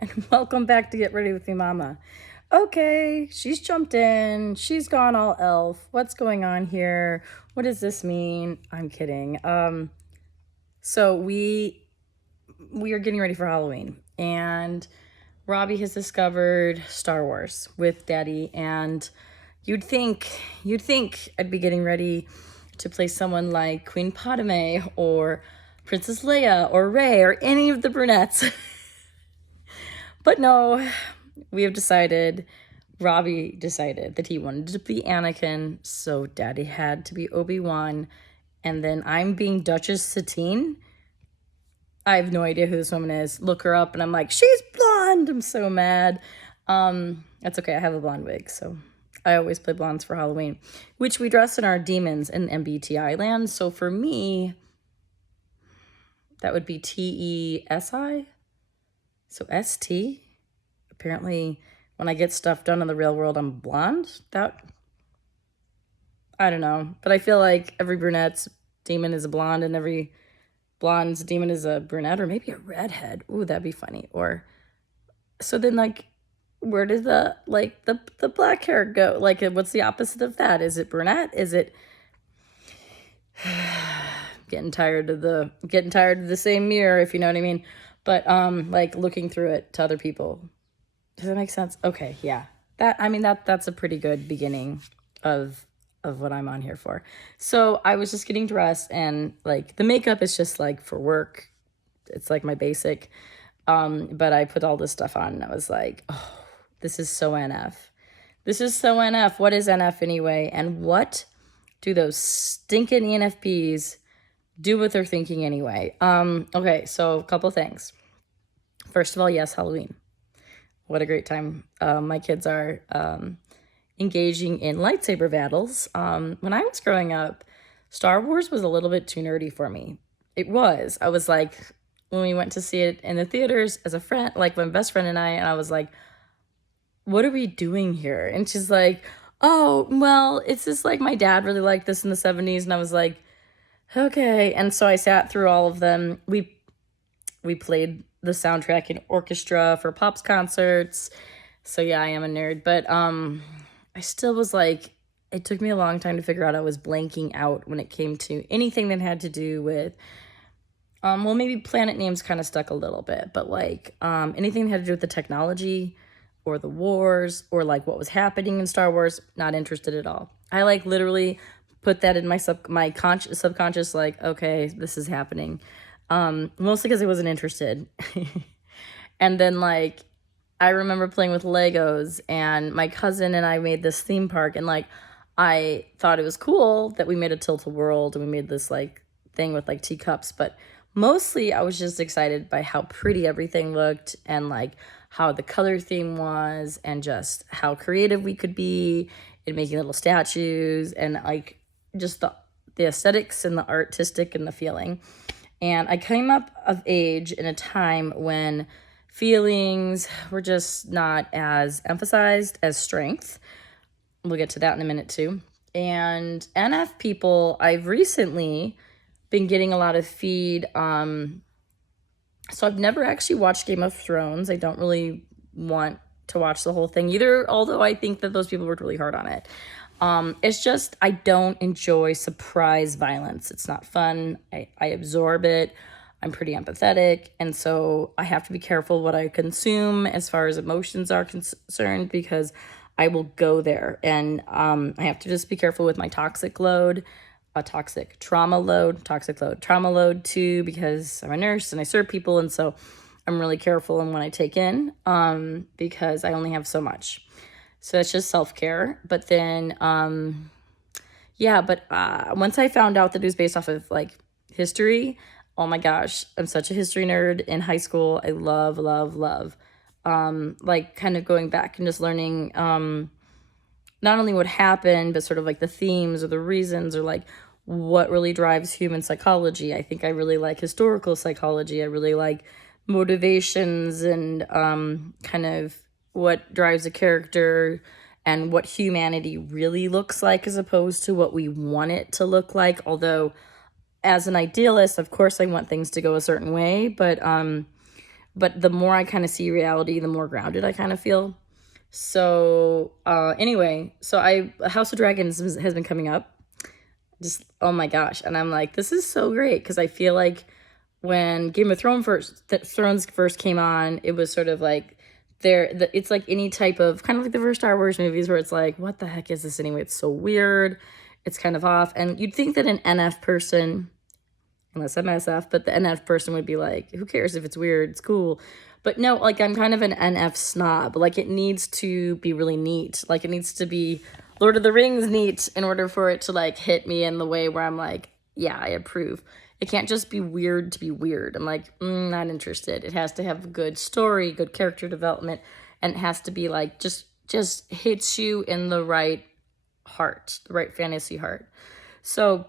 and welcome back to Get Ready With Me Mama. Okay, she's jumped in. She's gone all elf. What's going on here? What does this mean? I'm kidding. So we are getting ready for Halloween, and Robbie has discovered Star Wars with Daddy, and you'd think I'd be getting ready to play someone like Queen Padme or Princess Leia or Rey or any of the brunettes. But no, Robbie decided that he wanted to be Anakin, so Daddy had to be Obi-Wan, and then I'm being Duchess Satine. I have no idea who this woman is. Look her up, and I'm like, she's blonde. I'm so mad. That's okay. I have a blonde wig, so I always play blondes for Halloween, which we dress in our demons in MBTI land. So for me, that would be TESI. So ST. Apparently, when I get stuff done in the real world, I'm blonde. I don't know, but I feel like every brunette's demon is a blonde, and every blonde's demon is a brunette, or maybe a redhead. Ooh, that'd be funny. Or so then, like, where does the black hair go? Like, what's the opposite of that? Is it brunette? Is it getting tired of the same mirror, if you know what I mean? But like looking through it to other people. Does that make sense? Okay, yeah. That's a pretty good beginning of what I'm on here for. So I was just getting dressed, and like the makeup is just like for work. It's like my basic. But I put all this stuff on, and I was like, oh, this is so NF. This is so NF. What is NF anyway? And what do those stinking ENFPs do what they're thinking anyway? Okay, so a couple things. First of all, yes, Halloween. What a great time. My kids are engaging in lightsaber battles. When I was growing up, Star Wars was a little bit too nerdy for me. It was. I was like, when we went to see it in the theaters as a friend, like my best friend and I was like, what are we doing here? And she's like, oh, well, it's just like my dad really liked this in the 70s. And I was like, okay. And so I sat through all of them. We played the soundtrack in orchestra for Pop's concerts. So yeah, I am a nerd. But I still was like, it took me a long time to figure out I was blanking out when it came to anything that had to do with, well, maybe planet names kind of stuck a little bit, but like anything that had to do with the technology or the wars or like what was happening in Star Wars, not interested at all. I like literally put that in my subconscious, like, okay, this is happening. Mostly because I wasn't interested. And then like, I remember playing with Legos, and my cousin and I made this theme park, and like, I thought it was cool that we made a tilt-a-whirl, and we made this like thing with like teacups, but mostly I was just excited by how pretty everything looked, and like how the color theme was, and just how creative we could be in making little statues, and like just the aesthetics and the artistic and the feeling. And I came up of age in a time when feelings were just not as emphasized as strength. We'll get to that in a minute too. And NF people, I've recently been getting a lot of feed. So I've never actually watched Game of Thrones. I don't really want to watch the whole thing either, although I think that those people worked really hard on it. It's just, I don't enjoy surprise violence. It's not fun. I absorb it. I'm pretty empathetic. And so I have to be careful what I consume as far as emotions are concerned, because I will go there. And I have to just be careful with my toxic load trauma load too, because I'm a nurse and I serve people. And so I'm really careful in what I take in, because I only have so much. So that's just self-care. But then, once I found out that it was based off of like history, oh my gosh, I'm such a history nerd in high school. I love, like kind of going back and just learning, not only what happened, but sort of like the themes or the reasons, or like what really drives human psychology. I think I really like historical psychology. I really like motivations and kind of what drives a character and what humanity really looks like, as opposed to what we want it to look like. Although as an idealist, of course, I want things to go a certain way, but But the more I kind of see reality, the more grounded I kind of feel. So anyway, so House of Dragons has been coming up. Just, oh my gosh. And I'm like, this is so great, because I feel like when Game of Thrones first came on, it was sort of like it's like any type of, kind of like the first Star Wars movies, where it's like, what the heck is this anyway? It's so weird. It's kind of off. And you'd think that an NF person, unless I'm SF, but the NF person would be like, who cares if it's weird? It's cool. But no, like, I'm kind of an NF snob. Like, it needs to be really neat. Like, it needs to be Lord of the Rings neat in order for it to, like, hit me in the way where I'm like, yeah, I approve. It can't just be weird to be weird. I'm like, not interested. It has to have a good story, good character development, and it has to be like, just hits you in the right heart, the right fantasy heart. So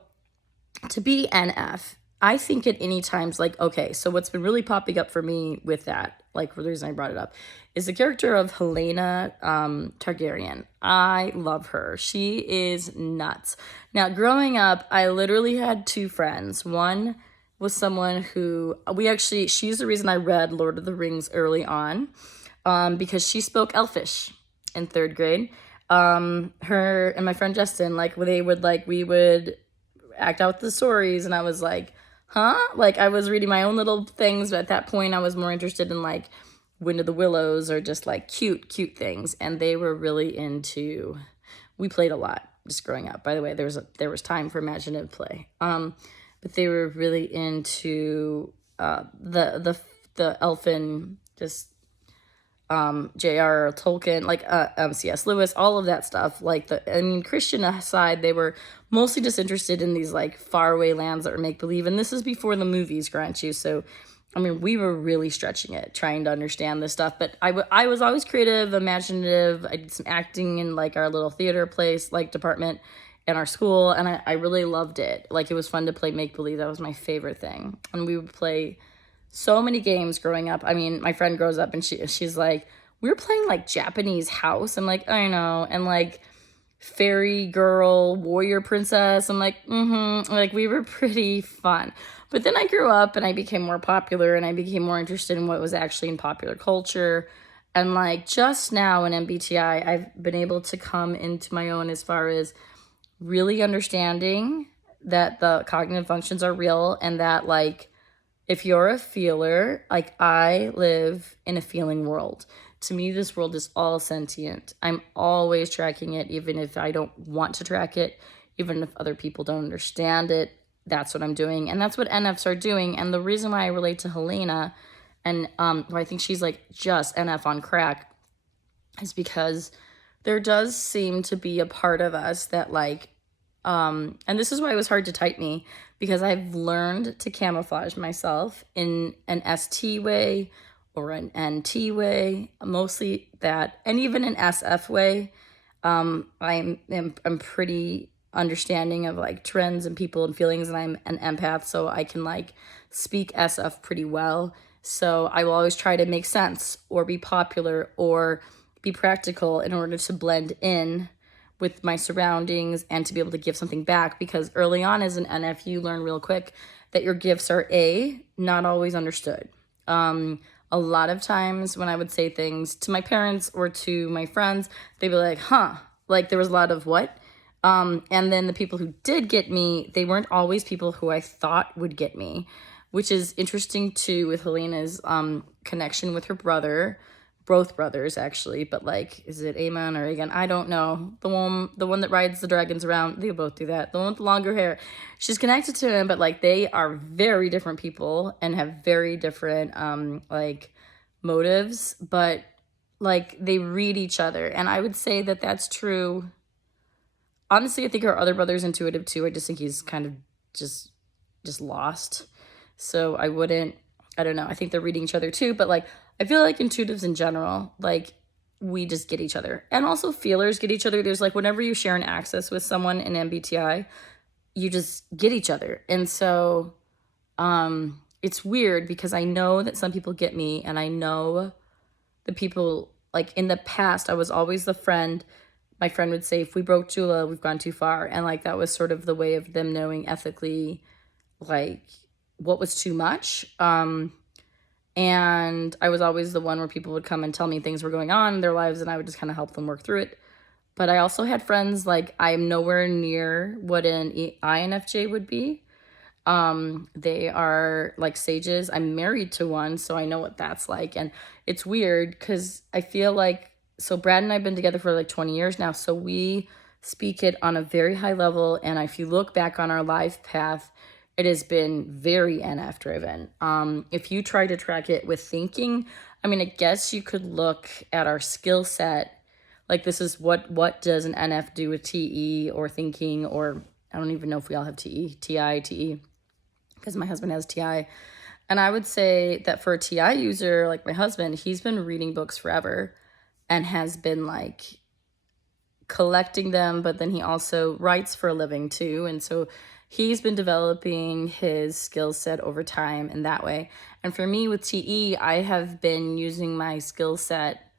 to be NF, I think at any times, like, okay, so what's been really popping up for me with that, like, the reason I brought it up, is the character of Helena Targaryen. I love her. She is nuts. Now, growing up, I literally had two friends. One was someone who, she's the reason I read Lord of the Rings early on, because she spoke Elfish in 3rd grade. Her and my friend Justin, like, we would act out the stories, and I was like, huh? Like, I was reading my own little things, but at that point I was more interested in like Wind of the Willows, or just like cute things, and they were really into, we played a lot just growing up. By the way, there was time for imaginative play, but they were really into the elfin, just J.R. Tolkien, like C.S. Lewis, all of that stuff. Like, Christian aside, they were mostly just interested in these like faraway lands that were make believe, and this is before the movies, grant you. So, we were really stretching it, trying to understand this stuff. But I was always creative, imaginative. I did some acting in like our little theater place, like department in our school, and I really loved it. Like, it was fun to play make believe. That was my favorite thing, and we would play so many games growing up. My friend grows up and she's like, we were playing like Japanese house. I'm like, I know. And like fairy girl, warrior princess. I'm like, like, we were pretty fun. But then I grew up and I became more popular, and I became more interested in what was actually in popular culture. And like, just now in MBTI, I've been able to come into my own as far as really understanding that the cognitive functions are real, and that like, if you're a feeler, like, I live in a feeling world. To me, this world is all sentient. I'm always tracking it, even if I don't want to track it, even if other people don't understand it. That's what I'm doing. And that's what NFs are doing. And the reason why I relate to Helena, and why I think she's like just NF on crack, is because there does seem to be a part of us that like, and this is why it was hard to type me, because I've learned to camouflage myself in an ST way or an NT way, mostly that, and even an SF way. I'm pretty understanding of like trends and people and feelings, and I'm an empath, so I can like speak SF pretty well. So I will always try to make sense or be popular or be practical in order to blend in with my surroundings and to be able to give something back, because early on as an NF, you learn real quick that your gifts are not always understood. A lot of times when I would say things to my parents or to my friends, they'd be like, huh, like there was a lot of what? And then the people who did get me, they weren't always people who I thought would get me, which is interesting too with Helena's connection with her brother. Both brothers, actually, but like, is it Aemon or Aegon? I don't know. The one that rides the dragons around, they both do that. The one with the longer hair, she's connected to him, but like, they are very different people and have very different like motives, but like, they read each other, and I would say that that's true. Honestly, I think our other brother's intuitive too. I just think he's kind of just lost. So I don't know. I think they're reading each other too, but like, I feel like intuitives in general, like, we just get each other. And also feelers get each other. There's like, whenever you share an access with someone in MBTI, you just get each other. And so it's weird, because I know that some people get me, and I know the people, like, in the past, I was always the friend. My friend would say, if we broke Jula, we've gone too far. And like, that was sort of the way of them knowing ethically, like, what was too much. And I was always the one where people would come and tell me things were going on in their lives, and I would just kind of help them work through it. But I also had friends, like, I'm nowhere near what an INFJ would be. They are like sages. I'm married to one, so I know what that's like. And it's weird because I feel like, so Brad and I have been together for like 20 years now, so we speak it on a very high level. And if you look back on our life path, it has been very NF driven. If you try to track it with thinking, I mean, I guess you could look at our skill set. Like, this is what does an NF do with TE or thinking, or I don't even know if we all have TE, TI, TE, because my husband has TI. And I would say that for a TI user like my husband, he's been reading books forever and has been like collecting them, but then he also writes for a living too. And so he's been developing his skill set over time in that way. And for me with TE, I have been using my skill set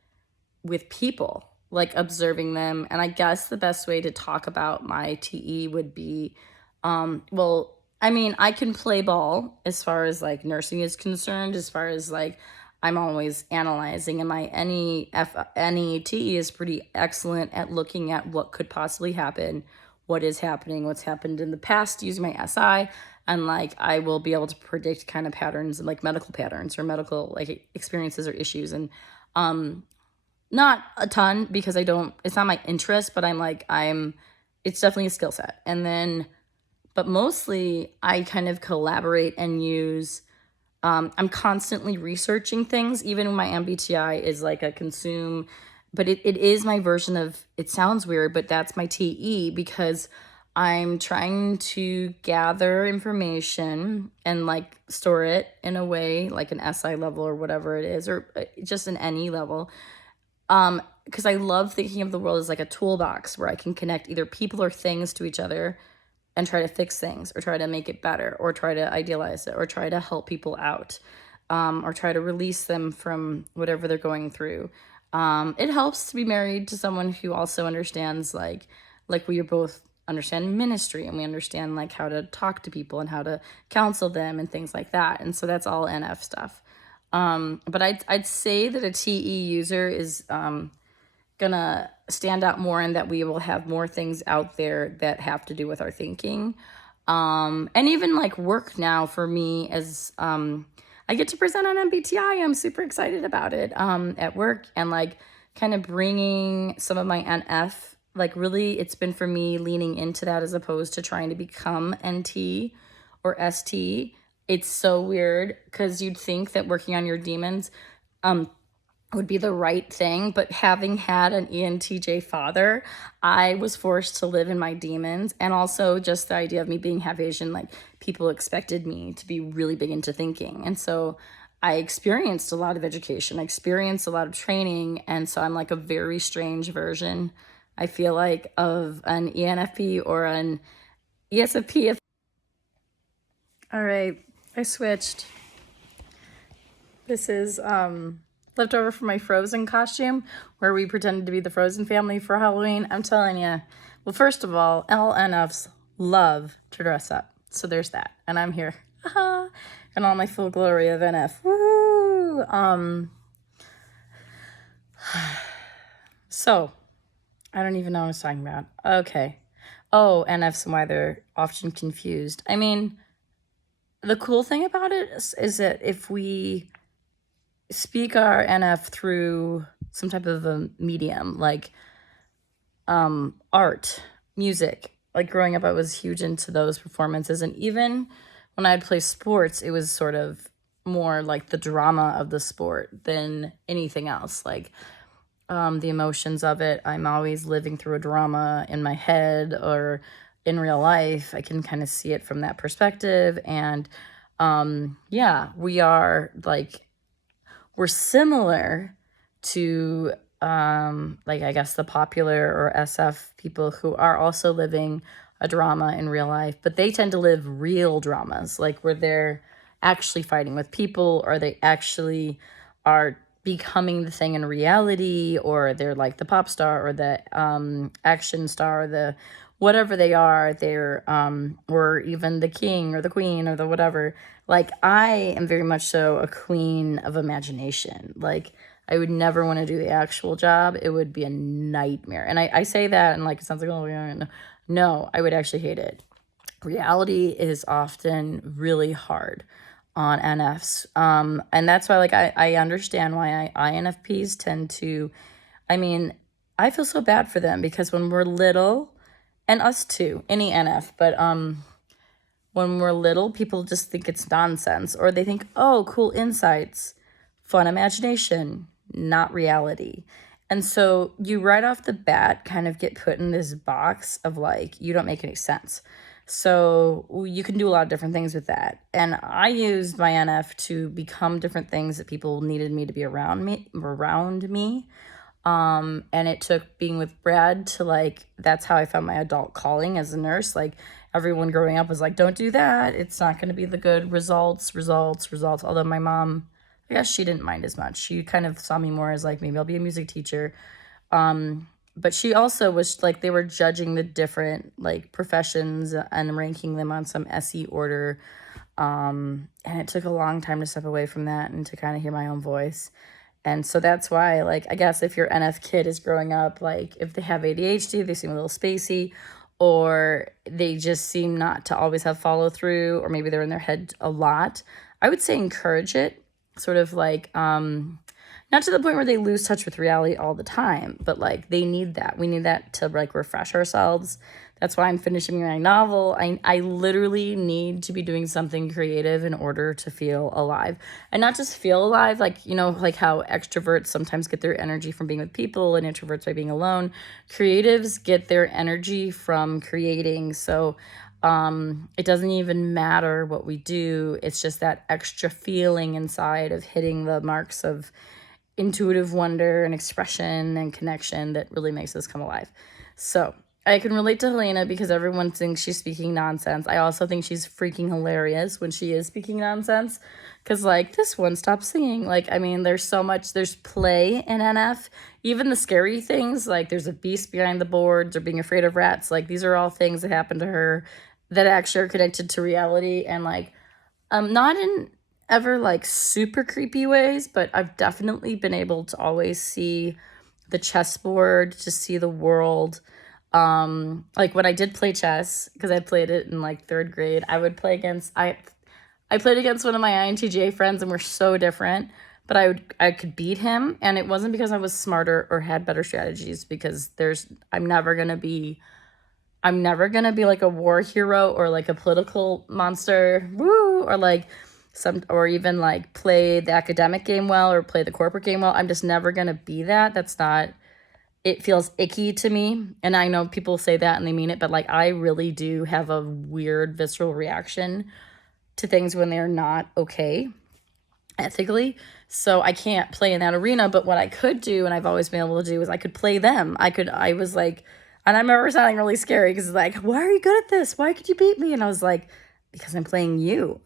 with people, like observing them. And I guess the best way to talk about my TE would be, well, I mean, I can play ball as far as like nursing is concerned, as far as like I'm always analyzing, and my NET is pretty excellent at looking at what could possibly happen, what is happening, what's happened in the past using my SI, and like I will be able to predict kind of patterns and like medical patterns or medical like experiences or issues. And not a ton because I don't, it's not my interest, but it's definitely a skill set. And then, but mostly I kind of collaborate and use, I'm constantly researching things, even when my MBTI is like a consume, but it is my version of, it sounds weird, but that's my TE, because I'm trying to gather information and like store it in a way like an SI level or whatever it is, or just an NE level. Because I love thinking of the world as like a toolbox where I can connect either people or things to each other and try to fix things or try to make it better or try to idealize it or try to help people out, or try to release them from whatever they're going through. It helps to be married to someone who also understands like we both understand ministry, and we understand like how to talk to people and how to counsel them and things like that. And so that's all NF stuff. But I'd say that a TE user is gonna stand out more in that we will have more things out there that have to do with our thinking. And even like work now for me as I get to present on MBTI. I'm super excited about it at work, and like kind of bringing some of my NF, like really it's been for me leaning into that as opposed to trying to become NT or ST. It's so weird because you'd think that working on your demons would be the right thing, but having had an ENTJ father, I was forced to live in my demons. And also just the idea of me being half Asian, like people expected me to be really big into thinking. And so I experienced a lot of education, I experienced a lot of training. And so I'm like a very strange version, I feel like, of an ENFP or an ESFP. All right, I switched. This is leftover from my Frozen costume, where we pretended to be the Frozen family for Halloween. I'm telling you. Well, first of all, LNFs love to dress up. So there's that. And I'm here. In all my full glory of NF. Woo! So, I don't even know what I was talking about. Okay. Oh, NFs and why they're often confused. I mean, the cool thing about it is that if we speak our NF through some type of a medium, like art, music. Like growing up, I was huge into those performances. And even when I'd play sports, it was sort of more like the drama of the sport than anything else. Like the emotions of it. I'm always living through a drama in my head or in real life. I can kind of see it from that perspective. And yeah, we're similar to like I guess the popular or SF people who are also living a drama in real life, but they tend to live real dramas, like where they're actually fighting with people or they actually are becoming the thing in reality, or they're like the pop star or the action star, or the whatever they are, they're or even the king or the queen or the whatever. Like, I am very much so a queen of imagination. Like, I would never want to do the actual job. It would be a nightmare. And I say that and like it sounds like, oh yeah, no, I would actually hate it. Reality is often really hard on NFs. And that's why, like, I understand why INFPs tend to, I mean, I feel so bad for them because when we're little, and us too, any NF, but when we're little, people just think it's nonsense, or they think, oh, cool insights, fun imagination, not reality. And so you right off the bat kind of get put in this box of like, you don't make any sense. So you can do a lot of different things with that. And I used my NF to become different things that people needed me to be around me. And it took being with Brad to like, that's how I found my adult calling as a nurse. Like, everyone growing up was like, don't do that. It's not going to be the good results. Although my mom, I guess she didn't mind as much. She kind of saw me more as like, maybe I'll be a music teacher. But she also was like, they were judging the different like professions and ranking them on some SE order. And it took a long time to step away from that and to kind of hear my own voice. And so that's why, like, I guess if your NF kid is growing up, like, if they have ADHD, they seem a little spacey, or they just seem not to always have follow through, or maybe they're in their head a lot, I would say encourage it. Sort of like, not to the point where they lose touch with reality all the time, but like they need that. We need that to like refresh ourselves. That's why I'm finishing my novel. I literally need to be doing something creative in order to feel alive. And not just feel alive, like, you know, like how extroverts sometimes get their energy from being with people and introverts by being alone. Creatives get their energy from creating. So it doesn't even matter what we do. It's just that extra feeling inside of hitting the marks of intuitive wonder and expression and connection that really makes us come alive. So I can relate to Helena because everyone thinks she's speaking nonsense. I also think she's freaking hilarious when she is speaking nonsense. Because, like, this one stopped singing. Like, I mean, there's so much, there's play in NF. Even the scary things, like there's a beast behind the boards or being afraid of rats. Like, these are all things that happen to her that actually are connected to reality. And, like, not in ever, like, super creepy ways, but I've definitely been able to always see the chessboard, to see the world. Like when I did play chess, because I played it in like third grade, I would play against, I played against one of my INTJ friends and we're so different, but I could beat him. And it wasn't because I was smarter or had better strategies, because I'm never going to be like a war hero or like a political monster, woo, or like or even like play the academic game well or play the corporate game well. I'm just never going to be that. That's not, it feels icky to me. And I know people say that and they mean it, but like I really do have a weird visceral reaction to things when they're not okay ethically. So I can't play in that arena. But what I could do, and I've always been able to do, is I could play them. I was like, and I remember sounding really scary because it's like, why are you good at this? Why could you beat me? And I was like, because I'm playing you.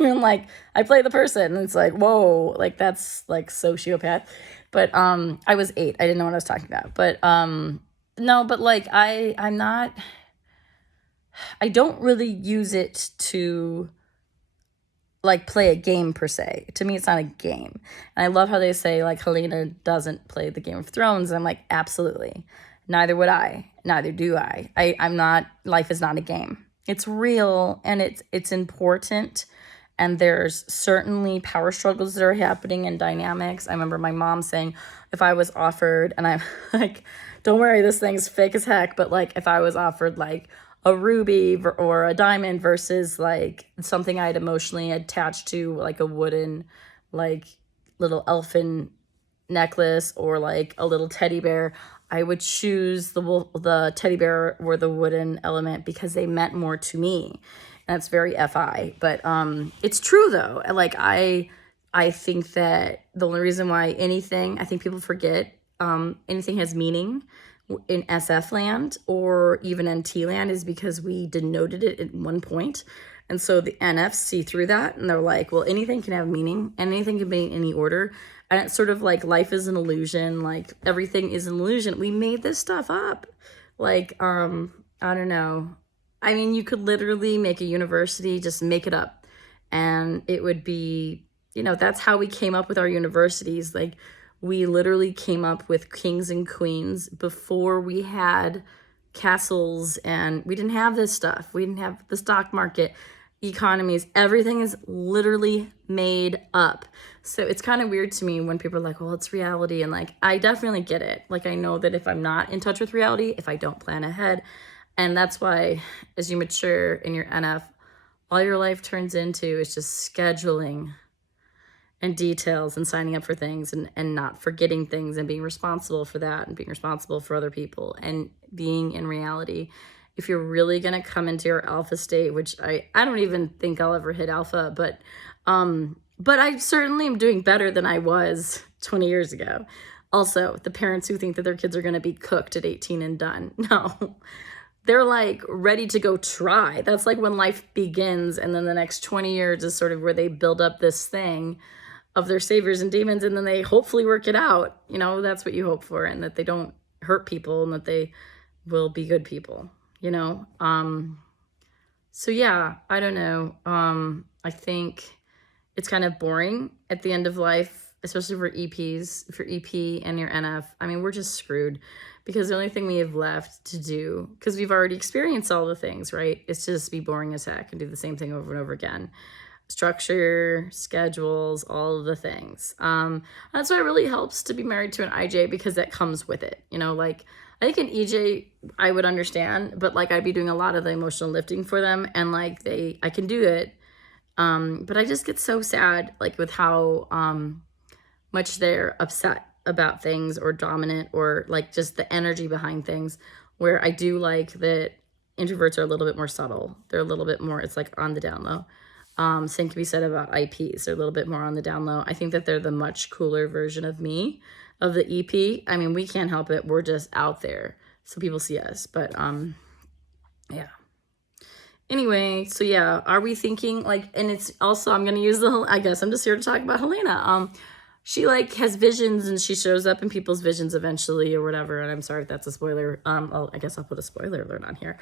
And like I play the person and it's like, whoa, like that's like sociopath. But I was 8. I didn't know what I was talking about. But no, but like I don't really use it to like play a game per se. To me, it's not a game. And I love how they say like Helena doesn't play the Game of Thrones. I'm like, absolutely. Neither would I. Neither do I. I'm not, life is not a game. It's real and it's important. And there's certainly power struggles that are happening and dynamics. I remember my mom saying, if I was offered, and I'm like, don't worry, this thing's fake as heck, but like if I was offered like a ruby or a diamond versus like something I'd emotionally attached to, like a wooden, like little elfin necklace or like a little teddy bear, I would choose the teddy bear or the wooden element because they meant more to me. That's very FI, but it's true though. Like I think that the only reason why I think people forget anything has meaning in SF land or even NT land is because we denoted it at one point. And so the NFs see through that and they're like, well, anything can have meaning and anything can be in any order. And it's sort of like life is an illusion, like everything is an illusion. We made this stuff up. Like, I don't know. I mean, you could literally make a university, just make it up. And it would be, that's how we came up with our universities. Like, we literally came up with kings and queens before we had castles, and we didn't have this stuff. We didn't have the stock market, economies. Everything is literally made up. So it's kind of weird to me when people are like, well, it's reality. And like, I definitely get it. Like, I know that if I'm not in touch with reality, if I don't plan ahead, and that's why as you mature in your NF, all your life turns into is just scheduling and details and signing up for things, and not forgetting things, and being responsible for that, and being responsible for other people, and being in reality. If you're really going to come into your alpha state, which I don't even think I'll ever hit alpha, but I certainly am doing better than I was 20 years ago. Also, the parents who think that their kids are going to be cooked at 18 and done. No, they're like ready to go try. That's like when life begins. And then the next 20 years is sort of where they build up this thing of their saviors and demons. And then they hopefully work it out. That's what you hope for, and that they don't hurt people, and that they will be good people, So yeah, I don't know. I think it's kind of boring at the end of life, especially for EPs. If you're EP and you're NF, I mean, we're just screwed, because the only thing we have left to do, because we've already experienced all the things, right? It's just be boring as heck and do the same thing over and over again. Structure, schedules, all of the things. That's why it really helps to be married to an IJ, because that comes with it. Like, I think an EJ I would understand, but like, I'd be doing a lot of the emotional lifting for them, and like I can do it. But I just get so sad, like, with how much they're upset about things, or dominant, or like just the energy behind things, where I do like that introverts are a little bit more subtle. They're a little bit more, it's like on the down low. Same can be said about IPs. They're a little bit more on the down low. I think that they're the much cooler version of me, of the EP. I mean, we can't help it. We're just out there, so people see us. But yeah. Anyway, so yeah, are we thinking like, and it's also, I'm going to use I guess I'm just here to talk about Helena. She like has visions, and she shows up in people's visions eventually, or whatever. And I'm sorry if that's a spoiler. I guess I'll put a spoiler alert on here.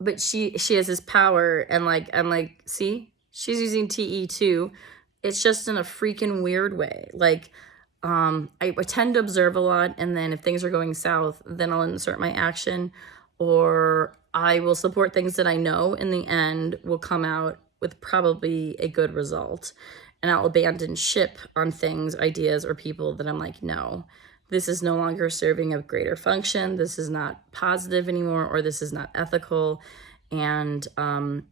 But she has this power, and like, I'm like, see, she's using TE too. It's just in a freaking weird way. Like, I tend to observe a lot, and then if things are going south, then I'll insert my action, or I will support things that I know in the end will come out with probably a good result. And I'll abandon ship on things, ideas, or people that I'm like, no, this is no longer serving a greater function. This is not positive anymore, or this is not ethical. And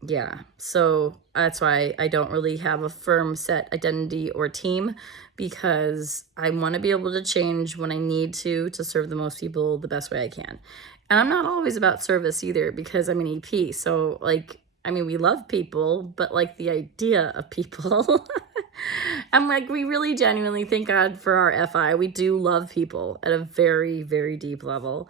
yeah, so that's why I don't really have a firm set identity or team, because I want to be able to change when I need to serve the most people the best way I can. And I'm not always about service either, because I'm an EP. So like, I mean, we love people, but like the idea of people, I'm like, we really genuinely, thank God for our FI. We do love people at a very, very deep level.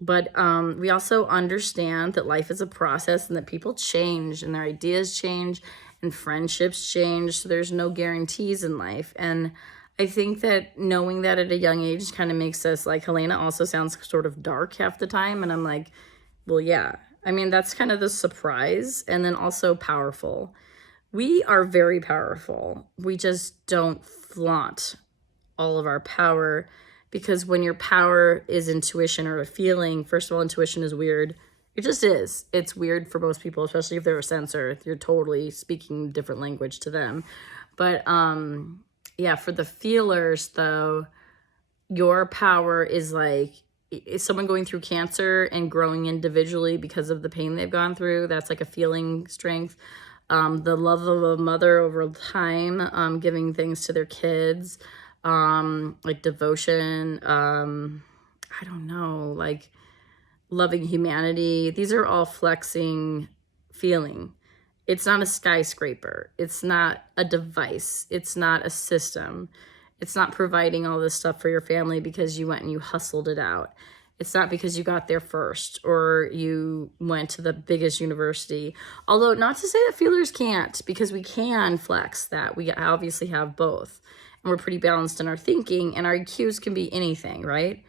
But we also understand that life is a process, and that people change, and their ideas change, and friendships change. So there's no guarantees in life. And I think that knowing that at a young age kind of makes us, like, Helena also sounds sort of dark half the time. And I'm like, well, yeah. I mean, that's kind of the surprise, and then also powerful. We are very powerful. We just don't flaunt all of our power, because when your power is intuition or a feeling, first of all, intuition is weird. It just is. It's weird for most people, especially if they're a sensor. You're totally speaking different language to them. But yeah, for the feelers though, your power is like, is someone going through cancer and growing individually because of the pain they've gone through. That's like a feeling strength. The love of a mother over time, giving things to their kids, like devotion, I don't know, like loving humanity. These are all flexing feeling. It's not a skyscraper. It's not a device. It's not a system. It's not providing all this stuff for your family because you went and you hustled it out. It's not because you got there first, or you went to the biggest university. Although, not to say that feelers can't, because we can flex that. We obviously have both. and we're pretty balanced in our thinking, and our EQs can be anything, right?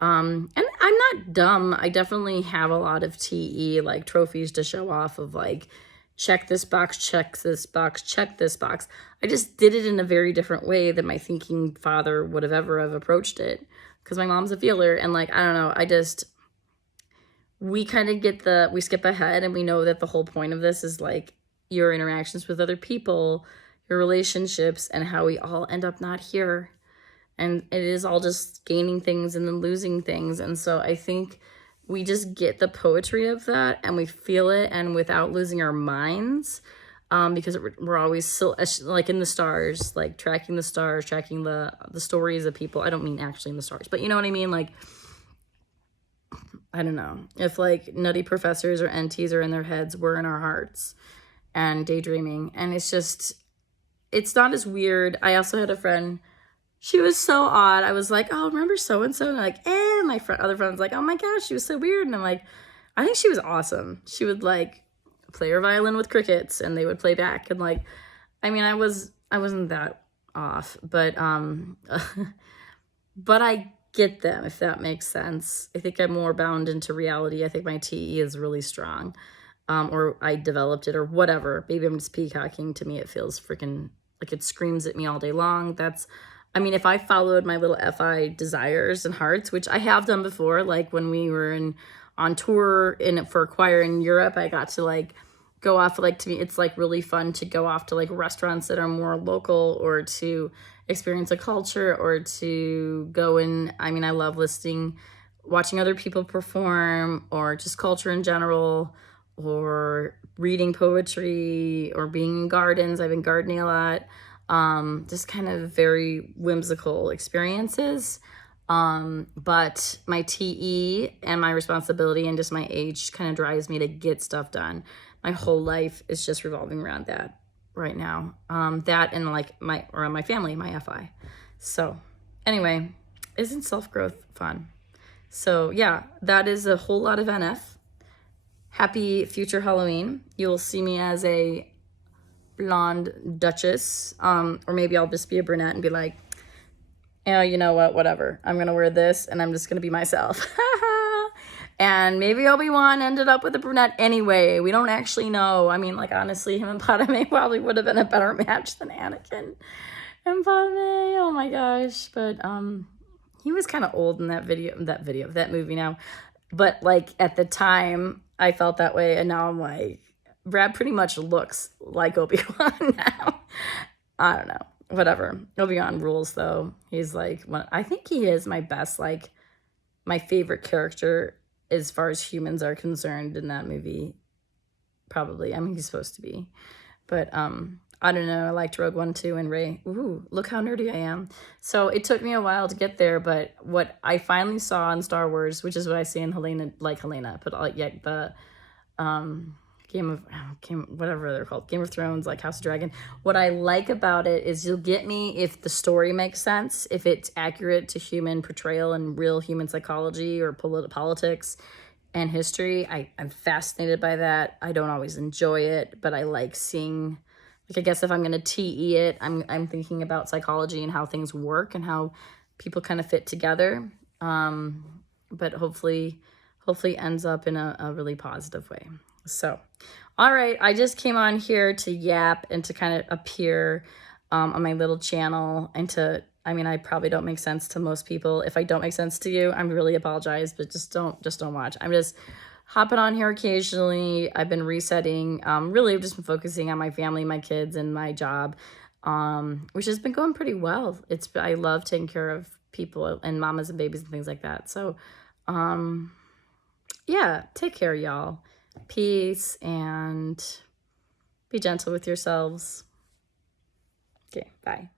And I'm not dumb. I definitely have a lot of TE like trophies to show off of like, check this box, check this box, check this box. I just did it in a very different way than my thinking father would have ever have approached it. Because my mom's a feeler, and like, I don't know, we kind of we skip ahead, and we know that the whole point of this is like your interactions with other people, your relationships, and how we all end up not here. And it is all just gaining things and then losing things. And so I think we just get the poetry of that, and we feel it, and without losing our minds, because we're always so, like in the stars, like tracking the stars, tracking the stories of people. I don't mean actually in the stars, but you know what I mean? Like, I don't know, if like nutty professors or NTs are in their heads, we're in our hearts and daydreaming. And it's not as weird. I also had a friend, she was so odd. I was like, oh, remember so-and-so? And like, my other friend's like, oh my gosh, she was so weird. And I'm like, I think she was awesome. She would like play her violin with crickets, and they would play back. And like, I mean, I wasn't that off, but but I get them, if that makes sense. I think I'm more bound into reality. I think my TE is really strong, or I developed it, or whatever. Maybe I'm just peacocking. To me, it feels freaking like it screams at me all day long. I mean, if I followed my little FI desires and hearts, which I have done before, like when we were on tour for a choir in Europe, I got to like go off, like, to me, it's like really fun to go off to like restaurants that are more local, or to experience a culture, or to go in. I mean, I love watching other people perform, or just culture in general, or reading poetry, or being in gardens. I've been gardening a lot. Just kind of very whimsical experiences. But my TE and my responsibility and just my age kind of drives me to get stuff done. My whole life is just revolving around that right now. That and like my family, my FI. So anyway, isn't self-growth fun? So yeah, that is a whole lot of NF. Happy future Halloween. You'll see me as a blonde duchess, or maybe I'll just be a brunette and be like, yeah, you know what, whatever, I'm gonna wear this and I'm just gonna be myself. And maybe Obi-Wan ended up with a brunette anyway. We don't actually know. I mean, like, honestly, him and Padme probably would have been a better match than Anakin and Padme. Oh my gosh. But he was kind of old in that movie now. But like at the time I felt that way, and now I'm like, Brad pretty much looks like Obi-Wan now. I don't know. Whatever. Obi-Wan rules, though. He's like, I think he is my best, like, my favorite character as far as humans are concerned in that movie. Probably. I mean, he's supposed to be. But I don't know. I liked Rogue One too, and Rey. Ooh, look how nerdy I am. So it took me a while to get there, but what I finally saw in Star Wars, which is what I see in Helena, but the whatever they're called, Game of Thrones, like House of Dragon. What I like about it is you'll get me if the story makes sense, if it's accurate to human portrayal and real human psychology or politics and history. I'm fascinated by that. I don't always enjoy it, but I like seeing, like, I guess if I'm going to TE it, I'm thinking about psychology and how things work and how people kind of fit together. But hopefully ends up in a really positive way. So, all right, I just came on here to yap and to kind of appear on my little channel, and I probably don't make sense to most people. If I don't make sense to you, I'm really apologize, but just don't watch. I'm just hopping on here occasionally. I've been resetting. Really, I've just been focusing on my family, my kids, and my job, which has been going pretty well. I love taking care of people and mamas and babies and things like that. So, yeah, take care, y'all. Peace, and be gentle with yourselves. Okay, bye.